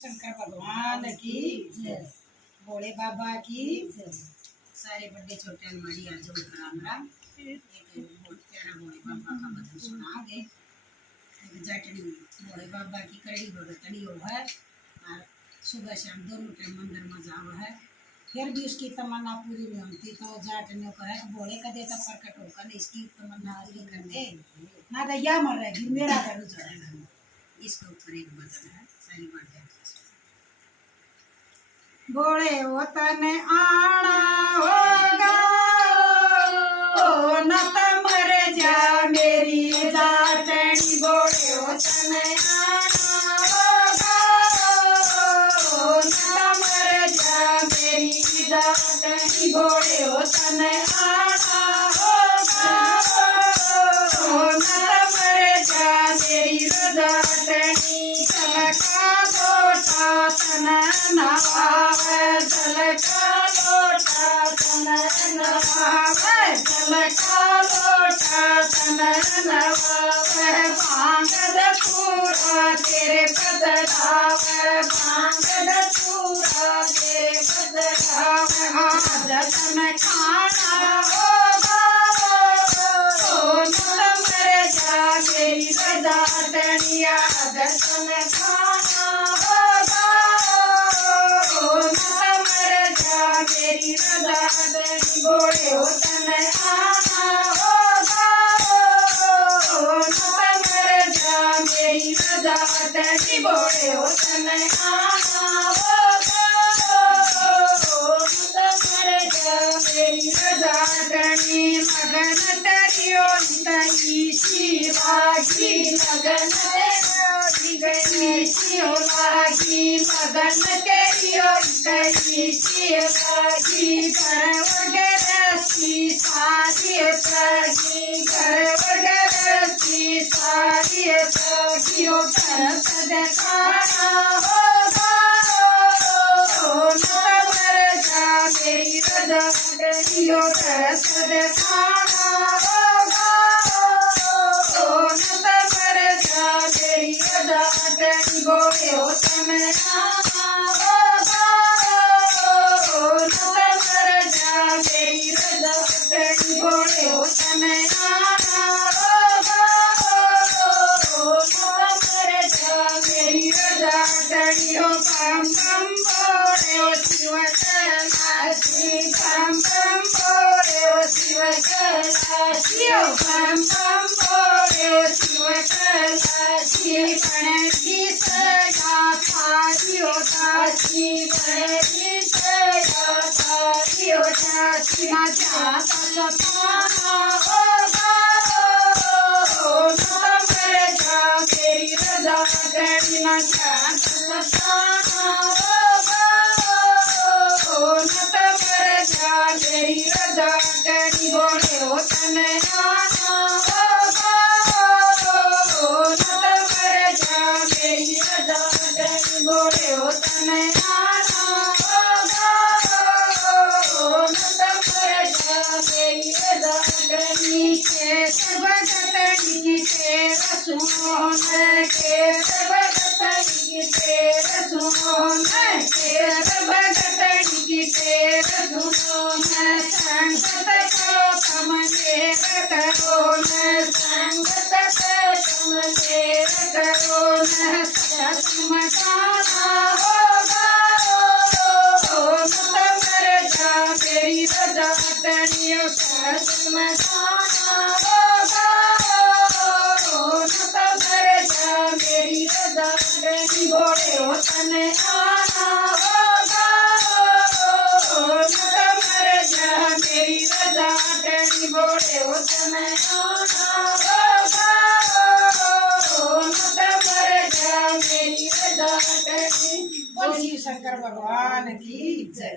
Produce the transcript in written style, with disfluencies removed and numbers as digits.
शंकर भगवान की जय, भोले बाबा की जय। सारे बड़े छोटे हमारी आज राम एक बहुत प्यारा भोले बाबा का भजन सुनाओगे। जटनी भोले बाबा की कड़ी भगतनी हो है और सुबह शाम दोनों टाइम मंदिर में जाओ है। फिर भी उसकी तमन्ना पूरी नहीं होती तो जाटनियों को है भोले का देता प्रकट होकर इसकी तमन्ना पूरी कर दे ना दैया मर रहेगी मेरा घर उजड़ेगा। इसके ऊपर एक भजन है सारी बात। भोले वतन आना होगा ओ न तो मर जा मेरी जाटनी। भोले वतन आना होगा ओ न तो मर जा मेरी जाटनी। भोले वतन आना होगा ओ न तो मर जा मेरी जाटनी। चलका लोटा तन नवावे चलका लोटा तन नवावे चलका लोटा तन नवावे भांगद पूरा तेरे बदलावे भांगद पूरा तेरे बदलावे। आज तन खाना होगा ओ न मर जा मेरी जाटनी। आज तन खाना होगा ओ न मर जा मेरी जाटनी। भोले वतन आना होगा ओ न मर जा मेरी जाटनी। भोले वतन आना होगा ओ न मर जा मेरी जाटनी। मगन तेरियो तई शिवाजी लगन गणेशियो लागी मगन तेरियो तई शिवाजी घर वगैरह सी सारी सगी घर वगैरह सी सारी सगियो तरस खाना होगा ओ न मर जा मेरी जाटनियो तरस खाना होगा ओ न मर जा मेरी जाटनी। भोले वतन आना होगा ओ न मर जा मेरी जाटनी। भोले वतन आना होगा ओ न मर जा मेरी जाटनी। ओ बम बम भोले ओ शिव कैलाशी बम बम भोले ओ शिव कैलाशी ओ बम बम भोले ओ शिव कैलाशी। गणेशी सजा थारी ओ दासी गणेशी सजा थारी ओ दासी। ना जाता सताना होगा ओ न मर जा मेरी जाटनी। ना जाता सताना होगा ओ न मर जा मेरी जाटनी। भोले वतन आना होगा ओ न मर जा मेरी जाटनी। भोले वतन आना होगा ओ न मर जा मेरी जाटनी। केस भगतनी तेरा सुनो न केस भगतनी तेरा सुनो न केस भगतनी तेरा सुनो न। संगत को कमनेर करो न संगत को कमनेर करो न। सतम गाना होगा ओ न मर जा मेरी जाटनी। सतम गाना होगा ओ न मर जा मेरी जाटनी। भोले वतन आना होगा ओ न मर जा मेरी जाटनी। भोले वतन आना होगा ओ न मर जा मेरी जाटनी। बोलिए शंकर भगवान की जय।